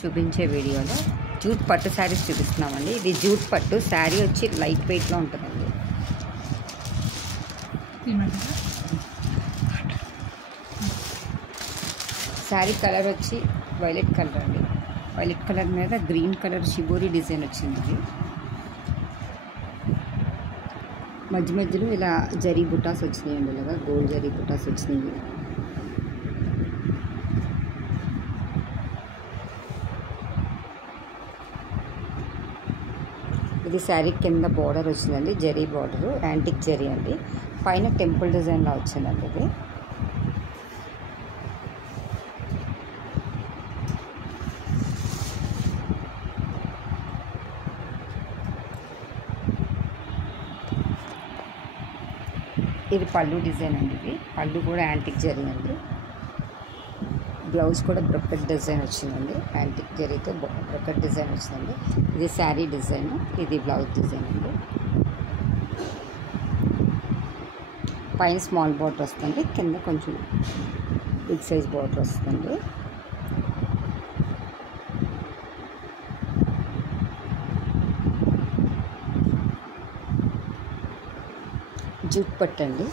చూపించే వీడియోలో జూట్ పట్టు శారీస్ చూపిస్తున్నామండి. ఇది జూట్ పట్టు శారీ వచ్చి లైట్ వెయిట్లో ఉంటుందండి. శారీ కలర్ వచ్చి వైలెట్ కలర్ అండి. వైలెట్ కలర్ మీద గ్రీన్ కలర్ షిబోరి డిజైన్ వచ్చింది. మధ్య మధ్యలో ఇలా జరీ బుటాస్ వచ్చినాయండి. ఇలాగా గోల్డ్ జరీ బుటాస్ వచ్చినాయి. ఇది శారీ కింద బార్డర్ వచ్చిందండి, జరీ బార్డరు, యాంటిక్ జరీ అండి. పైన టెంపుల్ డిజైన్లా వచ్చిందండి. ఇది పళ్ళు డిజైన్ అండి. ఇది పళ్ళు కూడా యాంటిక్ జరీ అండి. బ్లౌజ్ కూడా బ్రొకెట్ డిజైన్ వచ్చిందండి. యాంటిక్ జరీతో బ్రొకెట్ డిజైన్ వచ్చిందండి. ఇది శారీ డిజైన్, ఇది బ్లౌజ్ డిజైన్ అండి. పైన స్మాల్ బార్డర్ వస్తుంది, కింద కొంచెం బిగ్ సైజ్ బార్డర్ వస్తుంది. జూట్ పట్టు అండి.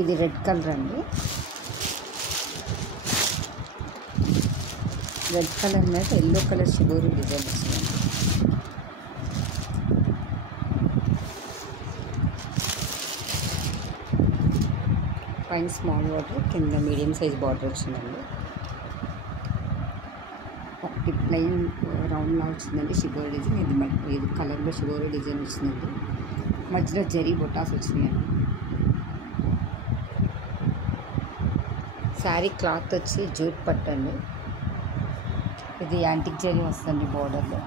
ఇది రెడ్ కలర్ అండి. రెడ్ కలర్ మీద ఎల్లో కలర్ షిబోరి డిజైన్ వచ్చిందండి. పైన స్మాల్ బార్డర్, కింద మీడియం సైజ్ బార్డర్ వచ్చిందండి. ఒకటి ప్లెయిన్ రౌండ్లా వచ్చిందండి షిబోరి డిజైన్. ఇది కలర్లో షిబోరి డిజైన్ వచ్చిందండి. మధ్యలో జరీ బొటాస్ వచ్చినాయండి. శారీ క్లాత్ వచ్చి జూట్ పట్టు అండి. ఇది యాంటిక్ జరీ వస్తుంది బోర్డర్లో.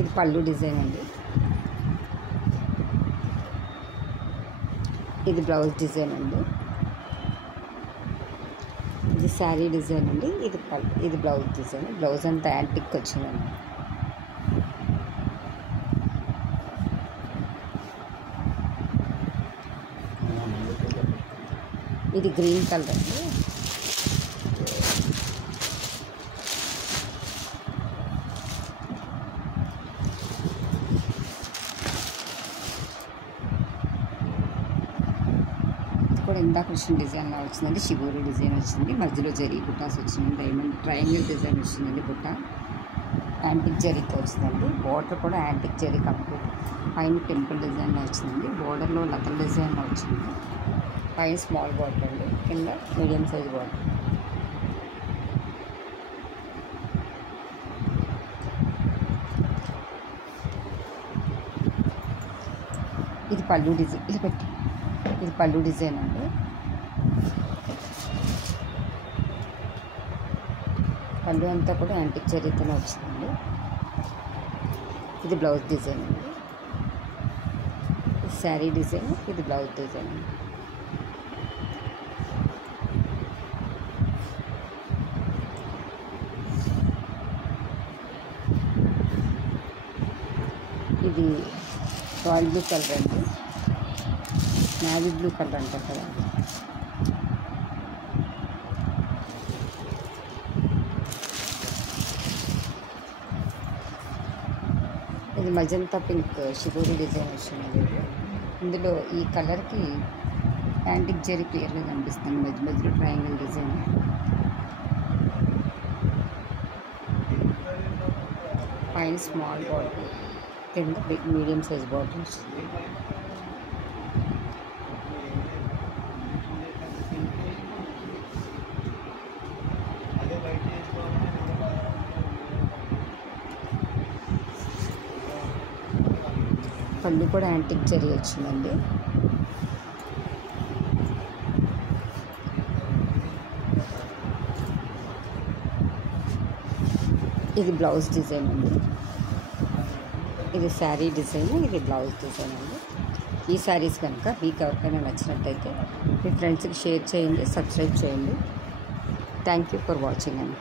ఇది పళ్ళు డిజైన్ అండి. ఇది బ్లౌజ్ డిజైన్ అండి. ఇది శారీ డిజైన్ అండి. ఇది బ్లౌజ్ డిజైన్. బ్లౌజ్ అంతా యాంటిక్ వచ్చిందండి. ఇది గ్రీన్ కలర్ అండి. కూడా ఇందాక వచ్చిన డిజైన్లా వచ్చిందండి. షిబోరి డిజైన్ వచ్చింది. మధ్యలో జరీ బుటాస్ వచ్చింది. డైమండ్ ట్రయాంగిల్ డిజైన్ వచ్చిందండి. బుట్ట యాంటిక్ జరీతో వచ్చిందండి. బార్డర్ కూడా యాంటిక్ జరీ కంప్లీట్. పైన టెంపుల్ డిజైన్లో వచ్చిందండి. బార్డర్లో లతల్ డిజైన్లో వచ్చింది. పైన స్మాల్ బార్డర్ అండి, కింద మీడియం సైజ్ బార్డర్. ఇది పళ్ళు డిజైన్. ఇది పళ్ళు డిజైన్ అండి. పళ్ళు అంతా కూడా యాంటిక్ జరీతోనే వచ్చిందండి. ఇది బ్లౌజ్ డిజైన్ అండి. ఇది శారీ డిజైన్, ఇది బ్లౌజ్ డిజైన్ అండి. ఇది రాయల్ బ్లూ కలర్ అండి. నావీ బ్లూ కలర్ అంటారు కదా. ఇది మజంతా పింక్ షిబోరి డిజైన్ వచ్చింది. ఇందులో ఈ కలర్కి యాంటిక్ జరీ క్లియర్గా కనిపిస్తుంది. మధ్య మధ్యలో ట్రయాంగిల్ డిజైన్. పైన స్మాల్ బార్డర్, కింద మీడియం సైజ్ బార్డర్ వచ్చింది. పళ్ళు కూడా యాంటిక్ జరీ వచ్చిందండి. ఇది బ్లౌజ్ డిజైన్ అండి. ఇది శారీ డిజైన్, ఇది బ్లౌజ్ డిజైన్ అండి. ఈ శారీస్ కనుక మీకు ఎవరికైనా నచ్చినట్టయితే మీ ఫ్రెండ్స్కి షేర్ చేయండి, సబ్స్క్రైబ్ చేయండి. థ్యాంక్ యూ ఫర్ వాచింగ్ అండి.